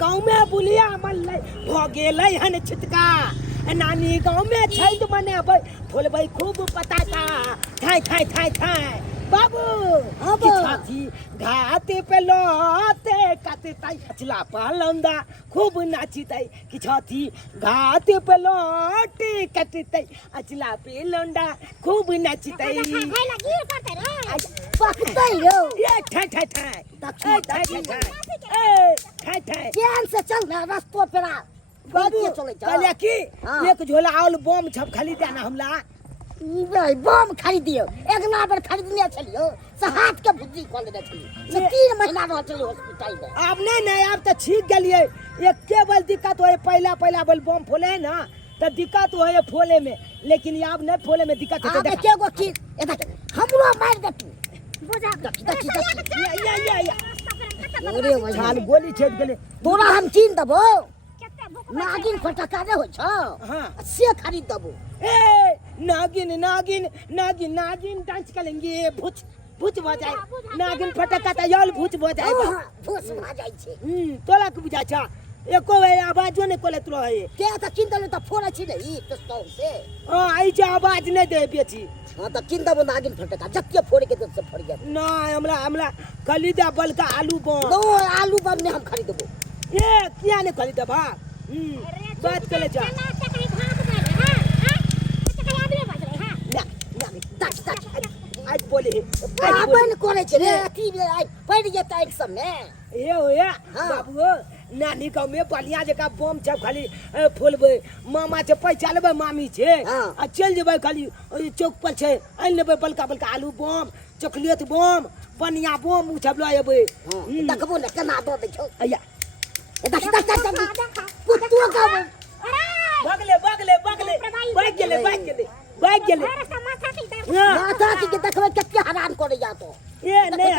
गाँव में बुलिया मन भ गेलै हन छिटका नानी गाँव में छैठ मनेबै फोलबै खूब पताका थाई थाई थाई थाई बाबू की छाती घाते पे लोते काते ताई अचला पालंदा खूब नाची ताई की छाती घाते पे लोटे काते ताई अचला पे लंडा खूब नाची ताई पकतै रो ये ठाई ठाई ठाई ठाई ठाई ठाई ठाई ठाई चैन से चल ना रास्ता पेरा बाबू कहलिया की एक झोला आउल बम छप खाली देना हमला बम खरीदियो एक ना बार खरीदने छलियो से हाथ के भुज्जी खोल देने छलियो से 3 महीना रह चलियो हॉस्पिटल में अब नहीं अब तो ठीक गलिए एक केवल दिक्कत होए पहला बोल बम फोले ना तो दिक्कत होए फोले में लेकिन अब नहीं फोले में दिक्कत है देख के गो की हमरो मार दे तू बुझा या अरे छाल गोली छेद गेले तोरा हम चीन देबो नागिन फटका रे हो छ हां से खरीद देबो ए नागिन नागिन नागिन नागिन डांस करेंगे भूत भूत हो जाए नागिन फटका त यल भूत हो जाए भूत हो जाय छे तोला के बुझा छ एको आवाजो नहीं कोले तोरा है के त किन देले त फोड़ा छी नहीं तो सौ से हां आई जे आवाज नहीं दे बेची हां त किन देबो नागिन फटका जक्के फोड़ के तो सब फोड़ गया ना हमरा खरीदा बलका आलू बम दो आलू बम ने हम खरीद देबो ये क्या नहीं खरीदा बा बात करे जा आज बोले अपन करे छे रे अथी आई पड़ जेता एक समय ए होया बाबू नानी गाँव में बलिया जका बम छप खाली फूलबे मामा से पैसा लेबे मामी छे आ चल जेबे खाली चौक पर छे आन लेबे बलका बलका आलू बम चॉकलेट बम पनिया बम छप ल आबे देखबो न केना दो दे छौ अया देख पुतुआ का बगले माथा की देखबे कते हरान करे जा तो ये नहीं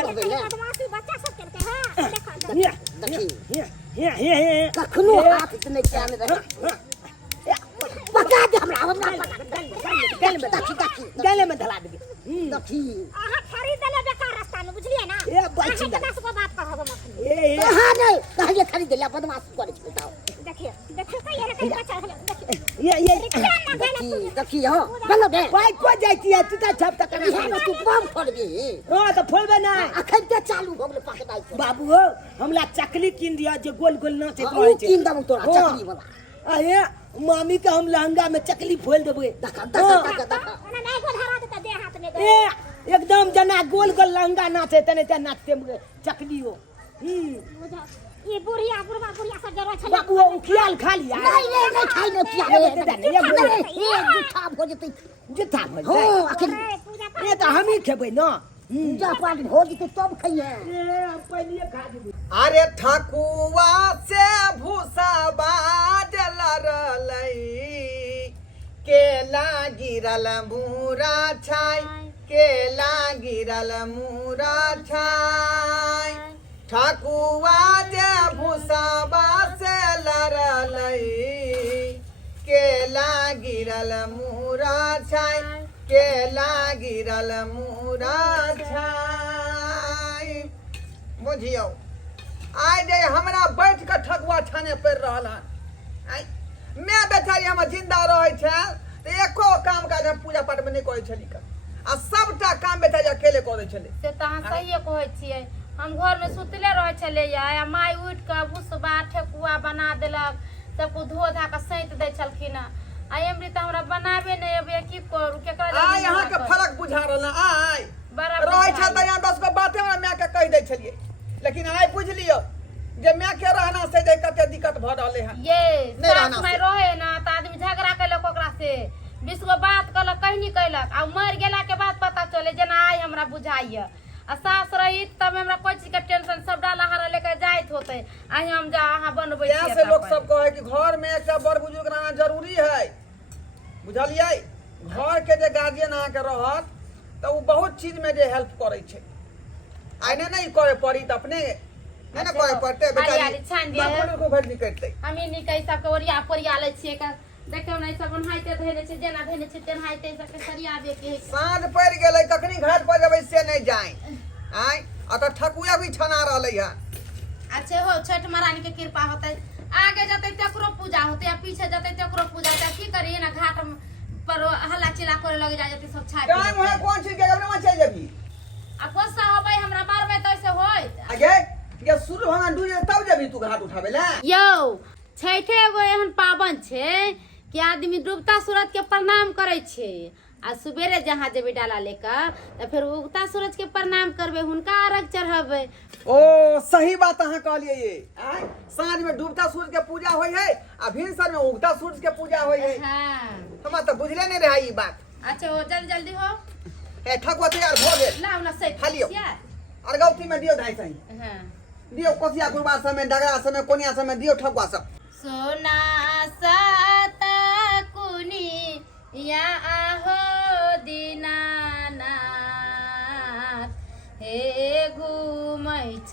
कखनो हाथ से नहीं जाने रहे पका दे हमरा गले में धला देबे देखी आहा खरीद ले बेकार रास्ता में बुझलिए ना ए बच्ची दस को बात कहबो मखनी ए कहां नहीं कहिए खरीद ले बदमाश करे छ बताओ देखिए तो ये रे बच्चा देखिए ये देखी हो बोलो बे भाई को जाती है तू त छप तक है तू बम फोड़ दे हां तो फोड़बे ना अखन के चालू हो गेल पकदाई से बाबू हो हमला चकली किन दिया जे गोल गोल नाचे रहे छे किन दम तोरा चकली वाला अये मामी का हम लहंगा में चकली फोल देबे देखा ओना नहीं को धरा देता दे हाथ में दे ए एकदम जना गोल गोल लहंगा नाचे तने त नाचते चकली हो ये बुढ़िया सब जरूर छले बाबू वो ख्याल खा लिया नहीं खाई न किया ये जुठा हो जते जुठा हो हो अखन ये तो हम ही खेबै ना पूजा पाठ हो जते तब खइए ए हम पहले खा देबै अरे ठकुआ से भूसा बाजल रहलै केला गिरल मुरा छाई केला गिरल मुरा छाई ठकुआ जे भूसा बाजल रहलै केला गिरल मुरा छाई केला गिरल मुरा छाई बुझियो आइ जे हमरा बैठ के ठकुआ छाने पड़ रहल हन मैं बेचारी हम जिंदा रहे छे त एको काम काज हम पूजा पाठ में नहीं करे छली आ सबटा काम बेचारी अकेले करे छले से त अहाँ सहिए कहै छियै हम घर में सुतले रहे छले या माई उठ के भुसबा ठेकुआ बना देलक सब को धो धा के सैंत दै छलखिन आ एमरी त हमरा बनाबे नहीं अबे की करू केकरा आ यहाँ के फर्क बुझा रहल आई बड़ा रहे छ त यहाँ 10 गो बातें हमरा मैं के कह दै छलिए लेकिन आई बुझ लियो जे मैं के रहना से दे कते दिक्कत भ रहले है ये नहीं रहना साथ में रहे ना त आदमी झगड़ा कैलक ओकरा से 20 गो बात कहलक कहीं नहीं कैलक आ मर गेला के बाद पता चले जना आई हमरा बुझाइए आ सास रही तब हमरा कोई चीज के टेंशन सब डाला हरा लेके जाइत होते आई हम जा अहाँ बनबै छी ऐसे लोग सब कहे कि घर में एक बड़ बुजुर्ग रहना जरूरी है बुझलिए घर के जे गार्जियन अहाँ के रहत तो वो बहुत चीज में जे हेल्प करे छे आइने नहीं करे पड़ी त अपने नहीं ना करे पड़ते बेचारी बापन को भर निकलते हम ही नहीं कहि सब के ओरिया परिया ले छिए का देखौ नहीं सब नहाइते धैले छै जेना धैले छै तेनाहिते सब के सरिया दे के साँझ पड़ गेलै कखनी घाट पर जबै से नहीं जाए आय आ त ठकुआ भी छना रहलै है अच्छे हो छठ महारानी के कृपा होते, आगे जाते तकरो पूजा होते या पीछे जाते तकरो पूजा होते, की करिए ना घाट पर हल्ला चिल्ला करे लग जाते सब छाप टाइम है कौन चीज के गबरे में चल जाबी आ गुस्सा होबै हमरा मारबै त ऐसे होय आगे के शुरू होना डूजे तब जाबी तू घाट उठावे ला। यो छठे एगो एहन पावन छै कि आदमी डूबता सूरज के प्रणाम करे छे आ सुबेरे जहाँ जेबे डाला लेकर तो फिर उगता सूरज के प्रणाम करबे हुनका अर्घ चढ़ाबे। ओ सही बात अहाँ कहलिए ये आय साँझ में डूबता सूरज के पूजा होय है आ भिनसर में उगता सूरज के पूजा होय है। हां हम तो बुझले नहीं रहा ई बात। अच्छा हो जल्दी जल्दी हो ए ठकुआ तैयार हो गेल लाओ ना से खा लियो अर्घौती में दियो धाई सही हां दियो कोसिया गुरबा समय डगरा समय कोनिया समय दियो ठकुआ सब। सोना सात कुनी या आहो दीनानाथ हे घुमै छ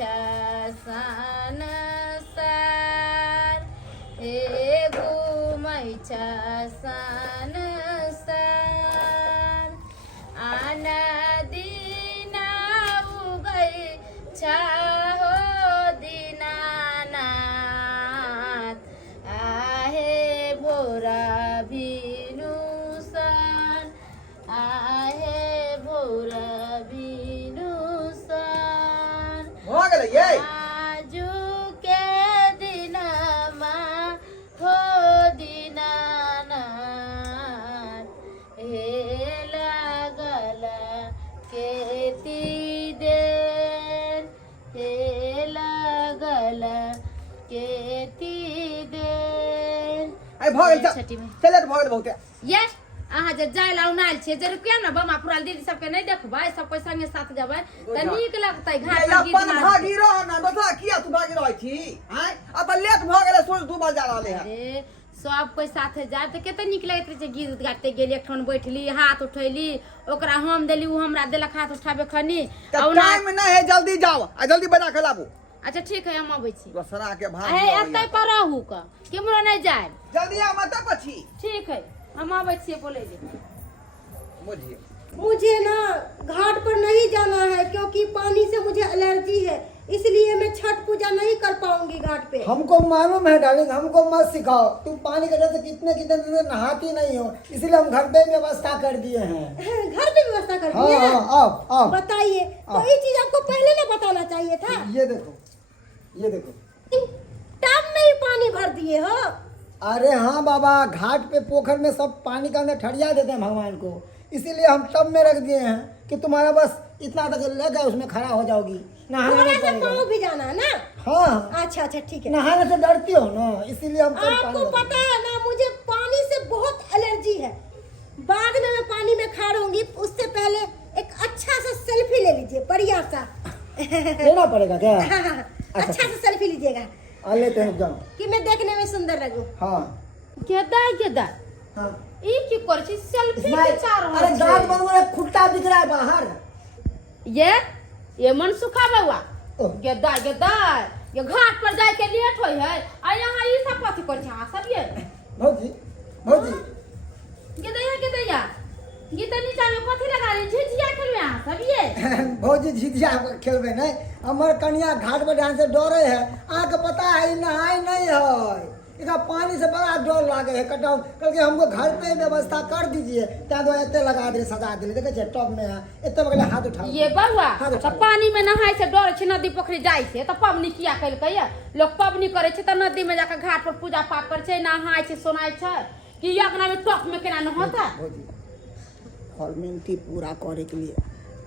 संसार हे घुमै छ संसार आन दिना उगै छ हो दीनानाथ आहे भोरा भिनुसन आहे भोरा भिनुसन हो गेलै ये आजू के दिनमा हो दीनानाथ हे लागल केती देर हे लागल केती देर आई भ गेल छठी में चले भ गेल बहुते ये अहाँ जे जाय ला उनाल छे जरूर किया ना बमा पुराल दीदी सबके नहीं देखबै सब कोई संगे साथ जबै त नीक लगतै घाट पर गीत अपन भागी रह ना बता किया तू भागी रहै छी हैं अब लेट भ गेलै सूरज डूबल जा रहले है। अरे सब कोई साथे जाय त केते नीक लगैत रहे गीत गाते गेली एक ठन बैठली हाथ उठैली ओकरा हम देली उ हमरा देलक हाथ उठाबे खनी टाइम नहीं है जल्दी जाओ आ जल्दी बना के लाबू। अच्छा ठीक है हम आबै छी दोसरा के भाग अहे एतै पर रहू क केमरो नहीं जाय जल्दी आ मत पछी ठीक है हम आबै छी बोले जे बुझिए मुझे ना घाट पर नहीं जाना है क्योंकि पानी से मुझे एलर्जी है, इसलिए मैं छठ पूजा नहीं कर पाऊंगी घाट पे। हमको मालूम है डार्लिंग, हमको मत सिखाओ। तुम पानी के डर से कितने कितने दिन से नहाती नहीं हो, इसलिए हम घर पे व्यवस्था कर दिए हैं। घर पे व्यवस्था कर हाँ दी है? हाँ आओ आओ बताइए तो ये चीज आपको पहले ना बताना चाहिए था। ये देखो ये देखो टब में ही पानी भर दिए हो। अरे हाँ बाबा, घाट पे पोखर में सब पानी का अंदर ठड़िया देते हैं भगवान को, इसीलिए हम टब में रख दिए हैं कि तुम्हारा बस इतना तक लगा उसमें खड़ा हो जाओगी, नहाना थोड़ा नहीं सा पड़ेगा। पाँव भी जाना है ना? हाँ अच्छा अच्छा ठीक है। नहाने से डरती हो ना, इसीलिए हम सब आपको पता है ना मुझे पानी से बहुत एलर्जी है। बाद में मैं पानी में खड़ा होंगी, उससे पहले एक अच्छा सा सेल्फी ले लीजिए, बढ़िया सा। लेना पड़ेगा क्या? अच्छा सा सेल्फी लीजिएगा लेते हैं जाओ कि मैं देखने में सुंदर लगूं। हाँ गेदा हाँ ई की कर छी सेल्फी इस्माइल, खिंचा रहल अरे छै। दांत बनवा रहा, खुट्टा दिख रहा है बाहर। ये मन सुखा बउआ ओह। गेदा ये घाट पर जाए के लेट होय है आ यहाँ ई सब कथी कर छी अहाँ सब ये भौजी भौजी गेदैया गीत नीचा में कथी लगा रही झिझिया खेलवे अहाँ सब ये भौजी झिझिया खेलबे नहीं, हमर कन्या घाट पर जाने से डरे है। आके पता है नहाय नहीं है, इका पानी से बड़ा डर लागे है। कटाऊ कल के हमको घर पे व्यवस्था कर दीजिए, त्या दो एते लगा दे सजा दे, देखे छे टब में है एते बगले हाथ उठाओ। ये बउआ हाथ तो उठाओ। पानी में नहाय से डर छै, नदी पोखरी जाय छै त पबनी किया कैलकै ये लोग पबनी करे छै त नदी में जाकर घाट पर पूजा पाठ करे छै, नहाय छै सोनाय छै कि यकना में टप में केना नहाता। भौजी फॉर्मेलिटी पूरा करे के लिए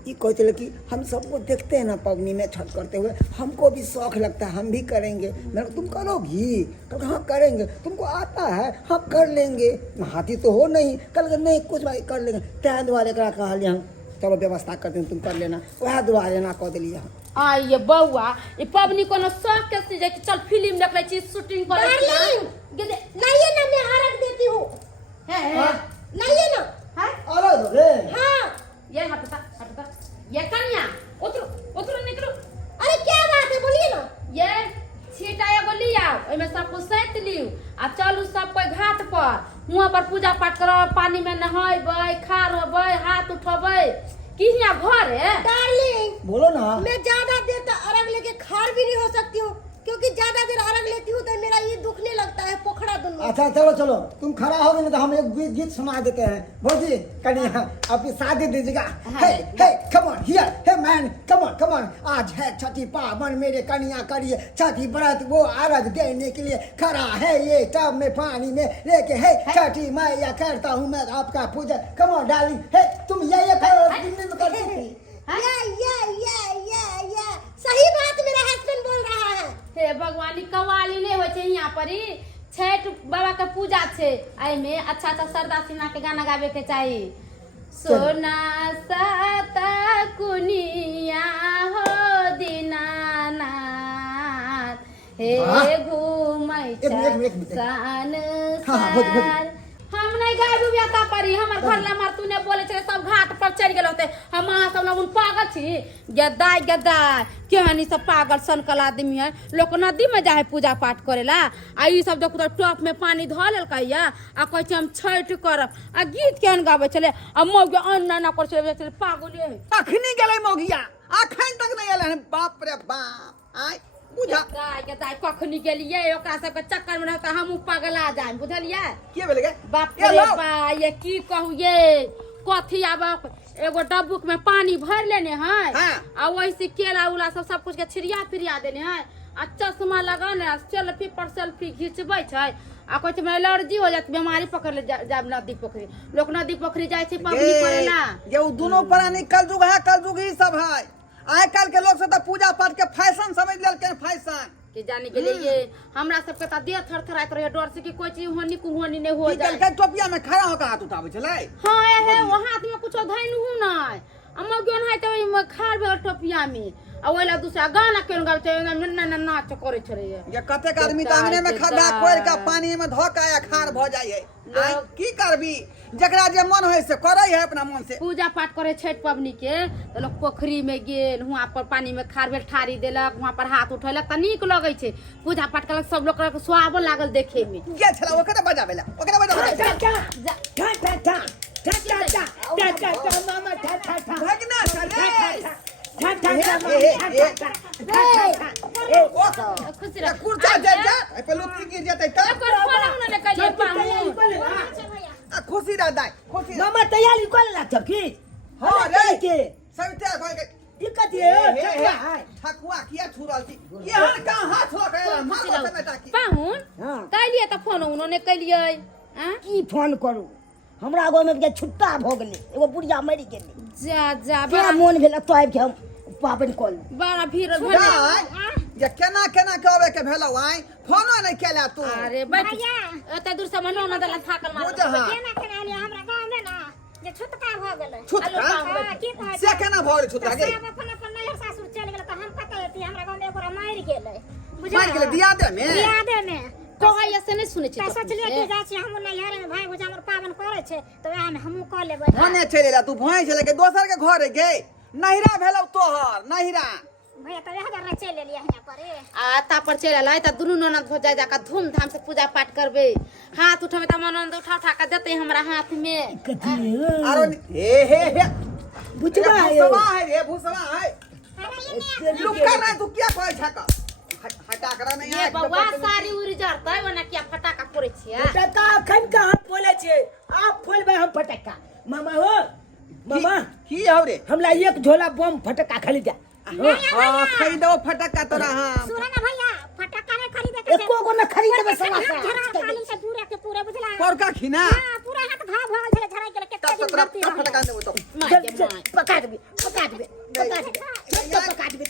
ये कहते कि हम सबको देखते हैं ना पबनी में छठ करते हुए, हमको भी शौक लगता है, हम भी करेंगे। मैंने कहा तुम करोगी? कल हाँ करेंगे। तुमको आता है? हाँ कर लेंगे। हाथी तो हो नहीं, कल नहीं कुछ भाई कर लेंगे। तैं दुआरे करा कहलिए हम चलो व्यवस्था करते हैं, तुम कर लेना, वह दुआरे ना कह दिलिए हम। आ ये बउआ ई पबनी कोनो शौक के से जे चल फिल्म देख ले छी शूटिंग करे डार्लिंग, लाइए ना, मैं अर्घ देती हूँ। है लाइए ना। है अरे रे हाँ ये हटता ये कन्या उतरो निकलो। अरे क्या बात है, बोलिए ना। ये छीटा एगो लियाओ, ओइमे सब कुछ सैत लियो आ चलू सब कोई घाट पर, हुआं पर पूजा पाठ करब, पानी में नहायबै, खार होबै, हाथ उठबै कि हियां घर है। डार्लिंग बोलो ना। मैं ज्यादा देर तक अर्घ लेके खार भी नहीं हो सकती हूँ, क्योंकि ज्यादा देर अर्घ लेती हूँ तो मेरा ये दुखने लगता है पोखड़ा दोनों। अच्छा चलो चलो तुम खड़ा हो गए तो हम एक गीत सुना देते हैं। भौजी कन्या अपनी शादी दीजिएगा। Hey hey come on here hey man come on आज है छठी पावन मेरे कन्या करिए छठी व्रत वो अर्घ देने के लिए खड़ा है ये टब में पानी में लेके हे छठी मैया करता हूँ मैं आपका पूजा। कम ऑन डार्लिंग हे तुम ये करती थी। या सही बात मेरा हस्बैंड बोल रहा है। हे भगवानी कवाली नहीं हो छे यहाँ पर छठ बाबा के पूजा छे आई में अच्छा अच्छा सरदा सिन्हा के गाना गावे के चाहिए। सोना साता कुनिया हो दीनानाथ हे घूमै सान सार हम नहीं गाय डूबियाता परी हमर घर ला मार तूने बोले छे सब घाट पर चढ़ गेल होते हम सब लोग पागल छी गद्दाय केहनी सब पागल सनकल आदमी है लोग नदी में जाए पूजा पाठ करेला आ ई सब देखो टॉप में पानी धो लेलकैया आ कहै छै हम छठ करब आ गीत केहन गाबै छले आ मौगे अन्ना ना कर छले पागल है अखनी गेलै मौगिया अखन तक नहीं एलै बाप रे बाप आय बुझा गद्दाय कखनी गेलिए ओकरा सब के चक्कर में रहता हम पागला जाए बुझलिए के भेलै गे बाप रे बा ये की कहू ये कथी आब एगो डब्बुक में पानी भर लेने हैं आ वैसे केला उला सब कुछ के छिड़िया देने हैं आ चश्मा लगाने सेल्फी पर सेल्फी खींचबै छै आ कहै छै एलर्जी हो जात बीमारी पकड़ ले जाब नदी पोखरी लोग नदी पोखरी जाय छै पबनी करेला ये उ दोनों प्राणी कलयुग है कलयुग ही सब है। आइ काल के लोग सब पूजा पाठ के फैशन समझ लेलकै फैशन के जाने के लिए ये हमरा सब के त देह थरथराइत रहे डर से कि कोई चीज होनी कुहोनी नहीं हो जाए। के टोपिया में खड़ा होकर हाथ उठाबै छलै हां हे वो हाथ में कुछ धैनु हूं ना अम्मा गेन है त खार भर टोपिया में आ ओला दूसरा गाना केन गाबै छै नन्ना नाच करे छले ये कतेक आदमी त अंगने में खड्डा कोड़ के पानी में धो के खार भ जाय है। आइ की करबी जकरा जे मन होय से करे है अपना मन से पूजा पाठ करे छठ पबनी के तो लोग पोखरी में गेल वहां पर पानी में खार भेल ठारी देलक वहां पर हाथ उठेलक त नीक लगे छै पूजा पाठ करलक सब लोग के स्वाब लागल देखे में के छला ओकरा बजाबेला मामा भगना छले खुशी रह कुर्ता जे जा पे लुत्ती गिर जेतै त एकर फोन न कहिए पाऊ खुशी रह दाई खुशी मामा तैयारी कर ला छ की हां रे के सविता भाई के दिक्कत है ठकुआ किया छुरल छी ये हर का हाथ हो गया मां में ताकी पाहुन हां कैलिए त फोन उन्होंने कैलिए हां की फोन करू हमरा गो में छुट्टा भ गेलै एगो बुढ़िया मरि गेलै जा बड़ा मोन भेल तो आबि के हम पाबनि कल बड़ा भीड़ ये केना कहबे के भेलौ आइ फोनो नहीं केला तू अरे बैठ एते दूर से मनो न दला थाकल मार केना केना ले हमरा गांव में ना जे छुटका भ गेलै छुटका की कहै से केना भ गेलै छुटका गे सब अपन नैहर सासुर चल गेलै त हम कतै एती हमरा गांव में ओकरा मारि गेलै मार गेलै दिया दे में कहै ऐसे नहीं सुनै छी त सोचलिए कि जा छी हम नैहर में भाई भुजा हमर पावन करे छै त वएह में हमहु क लेबै भने चलेला तू भोई चले के दोसर के घर गे नहिरा भेलौ तोहर नहिरा भैया त वएह घर चल लेलिए यहाँ पर आ ता पर चल आलै त दुनू ननद हो जाय जाका धूमधाम से पूजा पाठ करबे हाथ उठावे त मनंद उठा के देते हमरा हाथ में आरो हे बुझबा भूसवा है रे भूसवा है लुका रे तू क्या कहै छका हटा करा नहीं ये बउआ सारी उड़ जरतै ओना किया फटाका फोड़ै छियै फटक्का अखन कहाँ बोले छे आप फोड़बै हम फटक्का मामा हो मामा की हो रे हमरा एक झोला बम फटक्का खरीद जा हां खरीदो फटक्का तोरा हां सुन ना भैया फटक्का नहीं खरीदे के एको गो न खरीदबे समोसा खाली से पूरा के पूरा बुझला पर का खिना हां पूरा हाथ घाव भ गेल झराई गेल केते दिन तोरा भर्ती फटक्का देबो तो पका देबे छपका पका देबे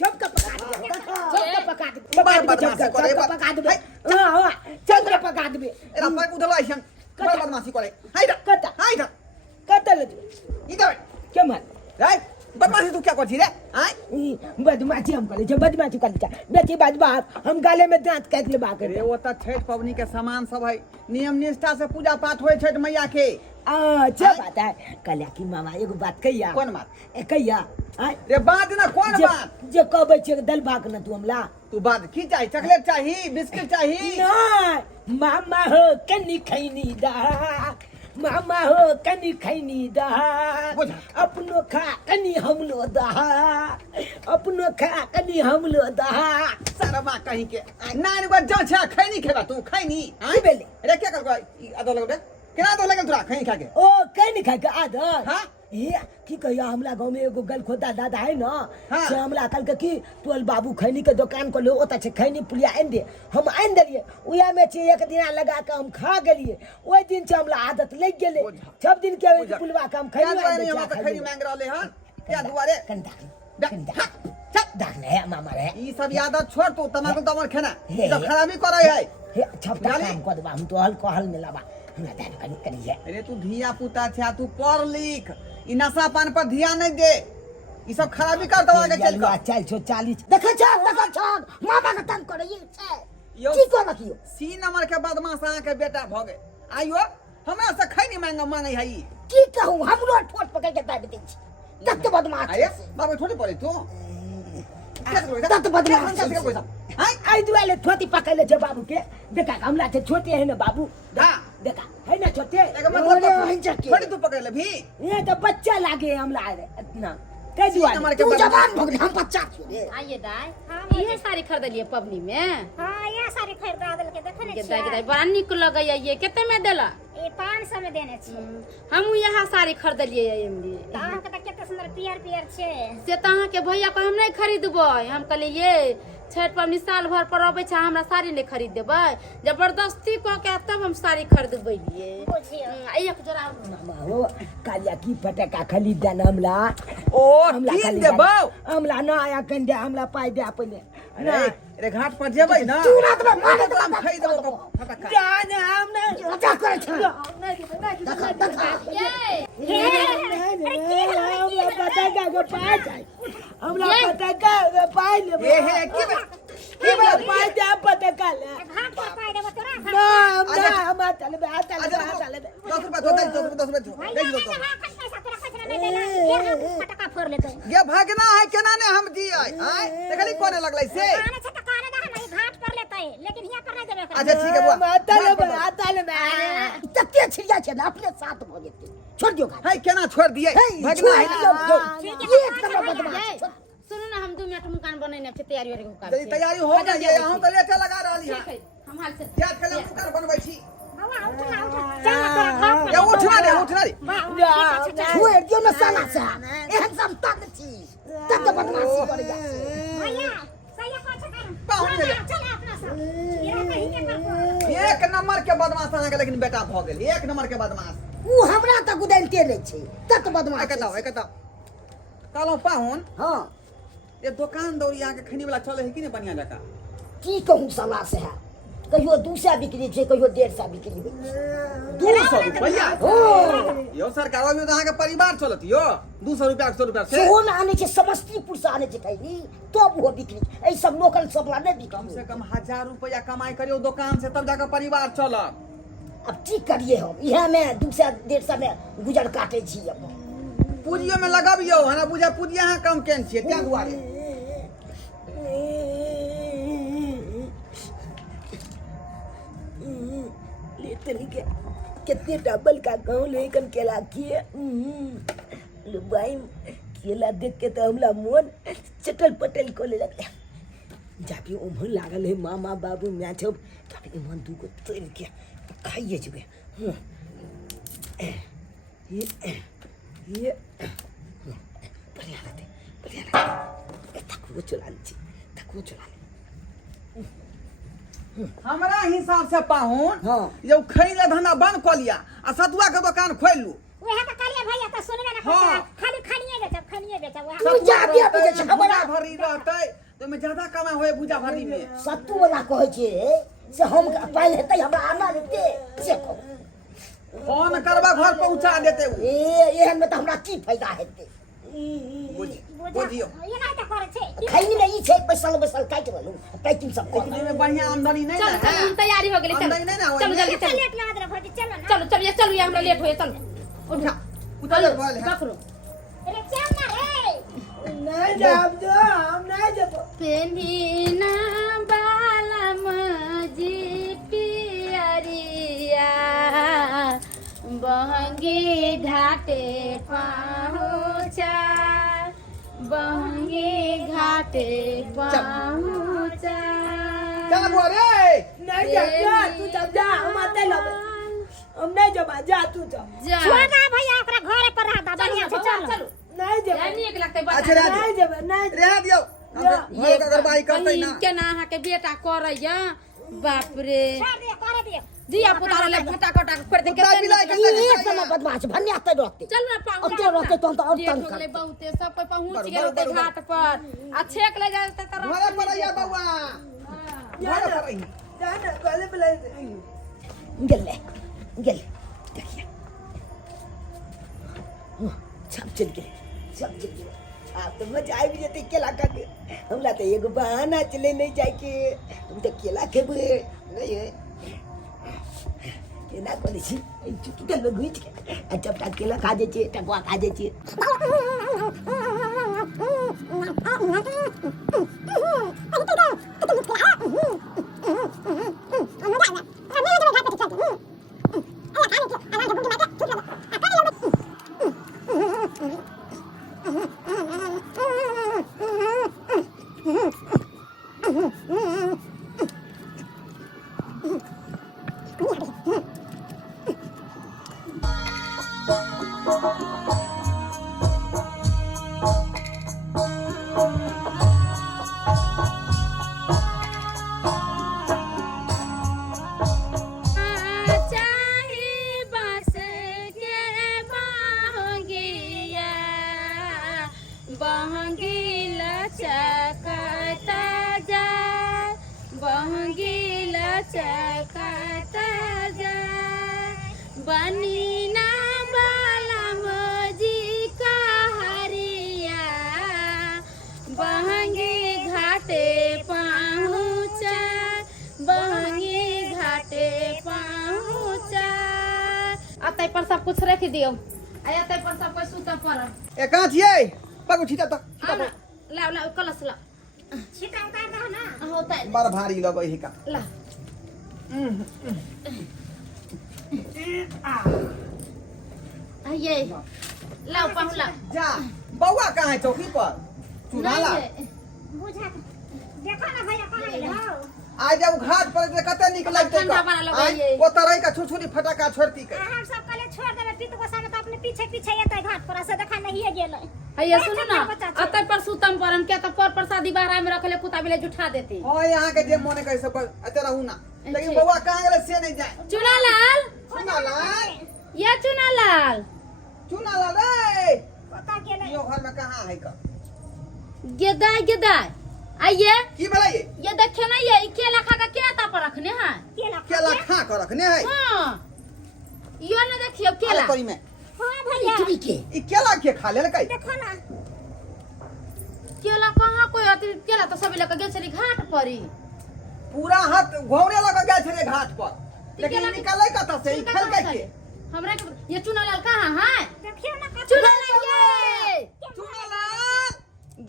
छपका पका देबे हां चंद्र पका देबे एरा पर उधर आइसन बड़ बदमाशी करे हाइदा कता कता ले इधर के मार रे बदमाशी तू क्या करछी रे हां बदमाशी हम करे बदमाशी कर जा बेटी बदबा हम गाले में दांत काट लेबा करे रे वो त छठ पवनी के सामान सब है नियम निष्ठा से पूजा पाठ होय छठ मैया के अच्छा बात है कल्या की मामा एगो बात कहिया कोन बात कहिया रे बात ना कोन बात जे कहबै छै दल भाग न तू हमला तू बात की चाहिए चॉकलेट चाहिए बिस्किट चाहिए नहीं मामा हो कनी खैनी दा मामा हो कनी खैनी दहा बुझा। अपनो खा कनी हमलो दहा अपनो खा कनी हमलो दहा सारा बा कहीं के नानी को जो छा खैनी खेबा तू खैनी की बेले रे क्या कर को आदो लगो रे केना तो लगल तोरा खैनी खा के ओ कनी खा के आदर हां ये की कहिया हमरा गांव में एगो गल खोदा दादा है ना हाँ। से हमरा कल के की तोल बाबू खैनी के दुकान को लो ओता छे खैनी पुलिया आन दे हम आन देलिए उया में छे एक दिन लगा के हम खा गेलिए ओई दिन से हमरा आदत लग गेले बुझा। सब दिन के बुझा। पुलवा के हम क्या खैनी दुआरे आन नहीं हम तो खैनी मांग रहले हन क्या दुआरे दाग है मामा रे ई सब आदत छोड़ तू तमाकू तमर खाना हे, ई सब हे। खराबी करे है हे छपटा जानी? काम कर देबा हम तो हल में लाबा हमरा दान कनी कनी है अरे तू धिया पुता छा तू पढ़ लिख ई नशा पान पर ध्यान नहीं दे ई सब खराबी कर दवा के चल चल चल छो 40 देखै छ मामा के तंग करे ये छै यो की कर रखियो सी नंबर के बदमाश अहाँ के बेटा भ गए आइयो हमरा से खैनी मांगे है ई की कहूं हमरो ठोट पकड़ के दाबि दै छी तत बदमाश अरे बाबू थोड़ी पड़े तू तत बदमाश आई दुआले छोटी पकड़ ले छ बाबू के देखा हमला से छोटे है ना बाबू हां देखा है ना छोटे थोड़ी तू पकड़ ले भी ये तो बच्चा लागे हमला रे इतना कह दुआ नंबर के तू बदमाश। जवान भग हम बच्चा छी रे आइए दाई हाँ, ये साड़ी खरीदलिए पबनी में हाँ ये साड़ी खरीदा देल के देखे के ने दाई के दाई बड़ा निक लगैया ये केते में देला ये 500 में देने छी हम यहाँ साड़ी खरीदलिए एमडी अहाँ के त केते सुंदर पियर पियर छे से तो अहाँ के भैया को हम नहीं खरीदबै हम कहलिए ये छठ पर साल भर पर अबै छै हमरा साड़ी नहीं खरीद देबै जबरदस्ती कह के तब हम साड़ी खरीदबै लिए बुझियो एक जोड़ा मामा हो कालिया की फटका खरीद देन हमला ओ हमला तीन खाली देबौ हमला ना आया कन दे हमला पाई दे अपने अरे रे घाट पर जेबै ना तू रात में मार तो हम खरीद देबौ तो फटक्का जान हम ना मजा करे छ हमला फटका के पास आई हमला फटका के पाई ले ए हे की पाई दे फटका ले घाट पर पाई देबो तोरा ना हम चल बे चल बे 10 रुपया तो दे 10 रुपया दे दो तो फटका फोड़ लेते ये भागना है केना ने हम दी आय देखली कोने लगलै से आने छ त काने दे हम घाट पर लेते लेकिन हिया पर नहीं देबे अच्छा ठीक है बुआ आता ले तते छिया छे ना अपने साथ हो जेते छोड़ दियो है केना छोड़ दिए भागना है एक तरफ बदमाश सुनो ना हम 2 मिनट मुकान बनेने के तैयारी वाली का तेरी तैयारी हो गई है हम तो लेटे लगा रहली है हम हाल से क्या खेले मुकर बनबै छी बाबा उठ चल तोरा घाट ये उठना दे छोड़ दियो ना साला सा एहन सब तक छी तक बदमाशी कर जा भैया सैया को छ पाहुन ले चल अपना सब ये कहीं के पर एक नंबर के बदमाश अहाँ के लेकिन बेटा भ गेल एक नंबर के बदमाश ऊ हमरा तक उदैलते नै छै तक बदमाश एकता कहलो पाहुन हां ये दुकान दौरी अहाँ के खैनी वाला चले है कि नहीं बढ़िया जका की कहूं साला से है कहियो 200 बिक्री छै कहियो 150 बिक्री छै 200 रुपया यो सरकार में तो अहाँ के परिवार चलत यो 200 रुपया 100 रुपया से सोन आने छै समस्तीपुर से आने छै खैनी तब वो बिक्री ए सब लोकल सब ला नहीं कम बिक्री से कम 1000 रुपया कमाई करियो दुकान से तब जाकर परिवार चलत अब की करिए हम इहा में 200 150 में गुजर काटे छी अपन पूंजियो में लगाबियो हना बुझा पूंजी अहाँ कम केन छियै त्या दुआरे लेतनी के कितने डबल का गाँव लेकिन केला किए भाई केला देख के तो हमला मन चटल पटल को ले लगता जाके उम्र लागल है मामा बाबू मैं छो जाके मन दू को तोड़ के खाइए चुके ये बढ़िया लगते तक चला ली हमरा हिसाब से पाहुन हाँ। जब खैला धंधा बंद कर लिया आ सतुआ के दुकान खोल लू वह त करिए भैया त सुनबे ना हाँ। खाली खनिए बेचब वह तू जा दिया तुझे बुझा छबड़ा भरी रहतै तो में ज्यादा कमाई होए बुझा भरी में सत्तू वाला कहे छे से हम पाइल हेतै हमरा आना देते से कहू फोन करबा घर पहुंचा देते उ एहन में तो हमरा की फायदा हेतै बुझियो ये नहीं त करे छे खैनी में ई छे बैसल काट लेलू पैकिंग सब कर लेकिन में बढ़िया आमदनी नहीं चल ना चल तैयारी हो गेली चल आमदनी नहीं ना होए चलो जल्दी चल लेट लगा दे भौजी चलो ना चलो चल ये चलो ये हमरा लेट होए चलो उठा उठा बोल है पकड़ो अरे चल ना रे नहीं जाब दो हम नहीं जब पेन्हिना बालम जी पियरिया बहंगी घाटे पहुँचा, बहंगी घाटे पहुँचा। क्या हुआ रे? नहीं जा तू जा हम आते लब हम नहीं जबा जा तू जा छोड़ ना भैया ओकरा घरे पर रह दा बढ़िया से चलो नहीं जबा यानी एक लगते अच्छा रे नहीं जबा नहीं रह दियो ये अगर भाई करते ना के ना के बेटा करैया बाप रे छोड़ दे करे दियो दिया पुतारा ले फटाकटा कर दे कुत्ता बिलाई के ये समय बदमाश भन्ने आते रहते चल ना पाऊ अब तो रहते तो और तंग ले कर बहुते सब पे पहुंच गेल ते घाट पर आ छेक ले जाए त तरह घरे पर आइया बउआ घरे पर आई जाना गले बुलाए गले गले देखिए सब चल गए आप तो मजा आई भी जते केला का के हमला तो एगो बहाना चले नहीं जाए के हम तो केला खेबे नहीं है ये ना कोनी छी चुकी के लोग हुई के जब तक केला खा जे छे टकवा खा जे छे चाहे बस के बहंगिया बहंगी लचकता जा बहंगी लचकता जा बनी ना बाला मोजी का हरिया बहंगी घाटे पहुँचा बहंगी घाटे पहुँचा अतै पर सब कुछ रख दियो आया तै पर सब कुछ सुता पर ए कहां छिए पग उठीता त लाओ लाओ कलश ला छिटा उतार दो ना होता है बड़ भारी लगई ही का ला ये लाओ पाहुला जा बउआ कहां है चौकी पर चुनाला बुझा देखो ना भैया कहां गेल हो आ जाऊ घाट पर जे कते निक लगते ठंडा वाला लगाइए। वो तरह का छुछुरी फटाका छोड़ती के हम सब कले छोड़ देबे पित को सामने तो अपने पीछे पीछे येते घाट पर से देखा नहीं गेल हैया सुनो ना अतै पर सुतम पर हम के त पर प्रसादी बाहर में रखले कुत्ता बिले जुठा देती हां यहां के जे मोने कैसे पर अते रहू ना लेकिन ठीक। बउआ कहां गेले से नहीं जाए चुनालाल चुनाला ये चुनालाल चुनाला रे पता गेल यो घर में कहां है का गेदाय गेदाय आइए की भला ये देखे ना ये केला खा का केला पर रखने हैं केला खा कर रखने है हां यो ना देखियो केला कोई में हां भैया ठीक है ई केला के खा ले कई देखो ना केला कहाँ कोई अति केला तो सभी लग गेल छली घाट परी पूरा हाथ घोड़े लगा गया छे घाट पर लेकिन केला निकले कता से ई खेल के हमरा ये चुनालाल कहाँ है देखियो ना चुनालाल ये चुनाला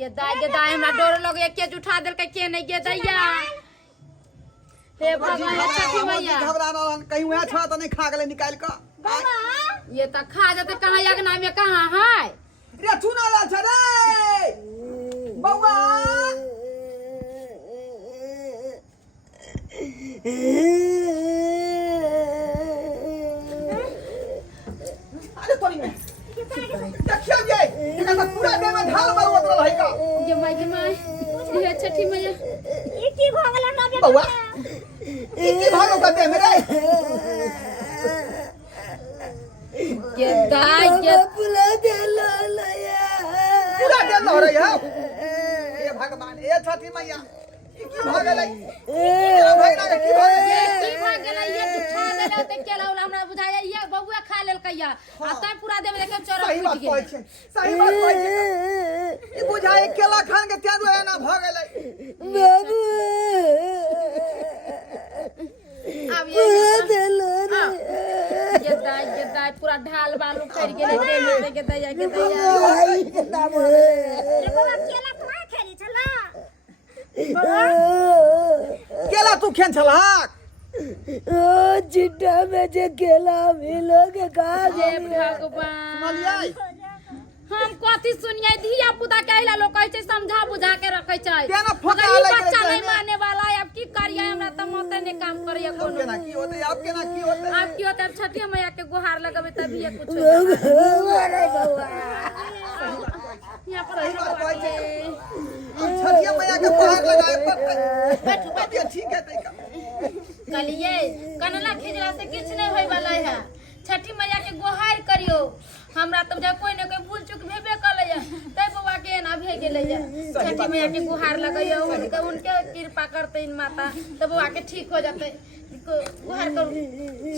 गेदाय गेदाय हमरा डर लगे के जुठा देल के नहीं गेदैया हे भगवान छठी मैया घबरा ना कहीं वहां छा तो नहीं खा गले निकाल का ये त खा जाते कहाँ यज्ञ में कहाँ है रे चुनाला छ रे बउआ अरे तोरी में देखियो ये इनका पूरा दे में ढाल मारो उतर है का ये माई हे छठी मैया ई की भ गेल ना बउआ ई की भागो करते मेरे गेदाय गेद बुला दे लाया पूरा दे हो रही है ये भगवान ये छठी मैया ई की भागले ये भागना के की भागले ये की भाग गेलै ये जुठा देले त केला उला हमरा बुझाया ये बबुआ खा लेल कैया आ तै पूरा देव लेके चोरा सही बात फूट कहै गेल छै सही बात कहै छै ई बुझाए केला खान के त्यान रहे ना भागले बाबू अब ये गेदाय गेदाय पूरा ढाल बालू कर गेले देले से गेदाय गेदाय भाई कितना बोले बाबा केला कहां खेली छला केला तू खेन छलहाक ओ चिट्टा में जे केला मिलोगे कहाँ हे गई? भगवान हम कथी सुनिए धिया पुता कहला लोग कहै छै समझा बुझा के रखे छै केना फोका मगर ई लगे बच्चा छै नहीं ने? माने वाला है, अब की करिए हमरा त मते ने काम करिए कोनो केना की होते आप केना की होते अब की होता छठी मैया के गुहार लगबे तभी कुछ अरे बउआ यहाँ पर रही बात छठिया मैया के बाहर लगाए पड़ते बैठ ठीक है तैका कलिए कनला खिजला से किछ नहीं होय वाला है। छठी मैया के गुहार करियो, हमरा तो जब कोई न कोई भूल चूक भेबे कलैया तै बउआ के एना भे गेलैया। छठी मैया के गुहार लगैयो, उनके कृपा करतैन माता तो बउआ के ठीक हो जाते। गुहार करू।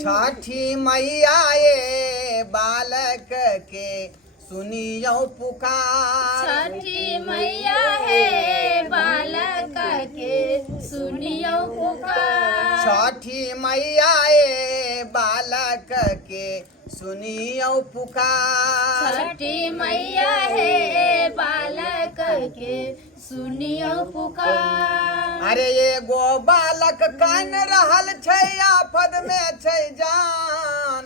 छठी मैया ये बालक के सुनियो पुकार। छठी मैया है बालक के सुनियो पुकार। छठी मैया ये बालक के सुनियो पुकार। छठी मैया है बालक के सुनियो पुकार। अरे ये गो बालक कान रहल छै आफत में छै जान।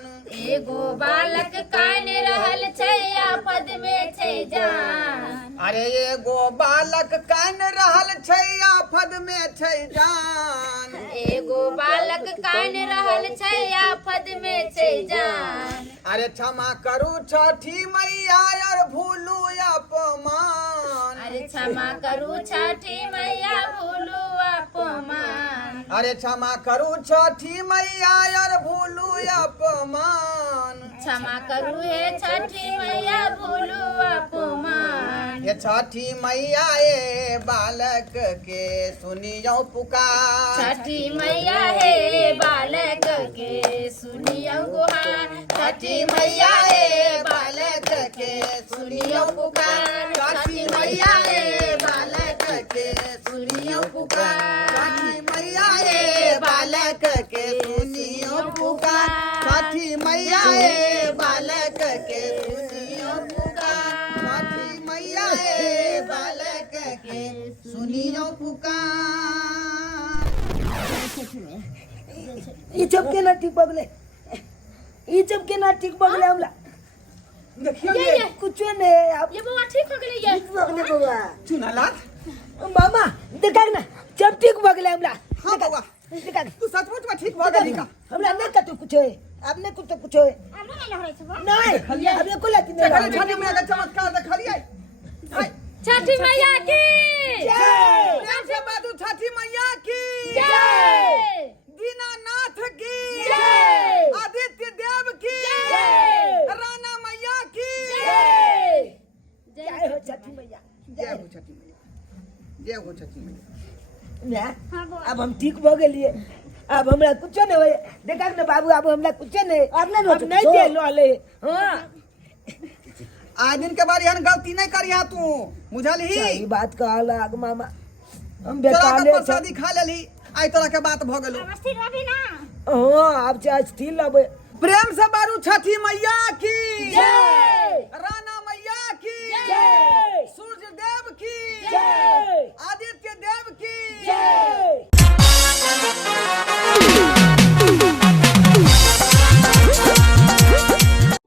एगो बालक कान रहल छै आफत में छै जान। अरे ये गो बालक कान रहल छै आफत में छै जान। एगो बालक कान रहल छै आफत में छै जान। अरे क्षमा करू छठी मैया और भूलू अपमान। अरे क्षमा करू छठी मैया भूलू अपमान। अरे क्षमा करू छठी मैया और भूलू अपमान। क्षमा करू हे छठी मैया भूलू अपमान। ये छठी मैया ये बालक के सुनियो पुकार। छठी मैया हे बालक के सुनियो गुहार। छठी मैया ये बालक के सुनियो पुकार। छठी मैया ये बालक के सुनियो पुकार। छठी मैया ये बालक के सुनियो पुकार। छठी मैया ये बालक के सुनियो पुकार। छठी मैया ये बालक के सुनियो पुकार। ई चपके ना ठीक बगले, ई चपके ना ठीक बगले हमला देखियो ये कुछ नहीं आप ये बउआ ठीक हो गेलै ये। बगले बउआ चुनाला मामा देखा ना जब ठीक बगले हमला। हाँ बउआ देखा तू सचमुच में ठीक भ गेली का? हमला नहीं कतु कुछ है, आपने कुछ तो कुछ है हमरो नहीं लहरै छै बा। नहीं अब एको लाती देखले नहीं छठी मैया का चमत्कार देखलिए। हाय छठी मैया की जय प्रेम से बाजू छठी मैया की जय। दीनानाथ की जय। आदित्य देव की जय। राना मैया की जय जय हो छठी मैया जय हो छठी मैया। जय हो छठी मैया। ना हां बउआ। अब हम ठीक भ गेलिए, अब हमरा कुछ नहीं होए। देखा ना बाबू अब हमरा कुछ नहीं, अब नहीं दे लो ले। हां आज दिन के बाद यहाँ गलती नहीं करिया तू बुझलही। सही बात कहला मामा, हम चला बेकार के ले प्रसादी खा लेली आई तरह के बात भ गेलो। अब स्थिर रहबी ना। हां अब चाहे स्थिर लबे। प्रेम से बारू छठी मैया की जय राना मैया की जय सूर्य देव की जय आदित्य देव की जय।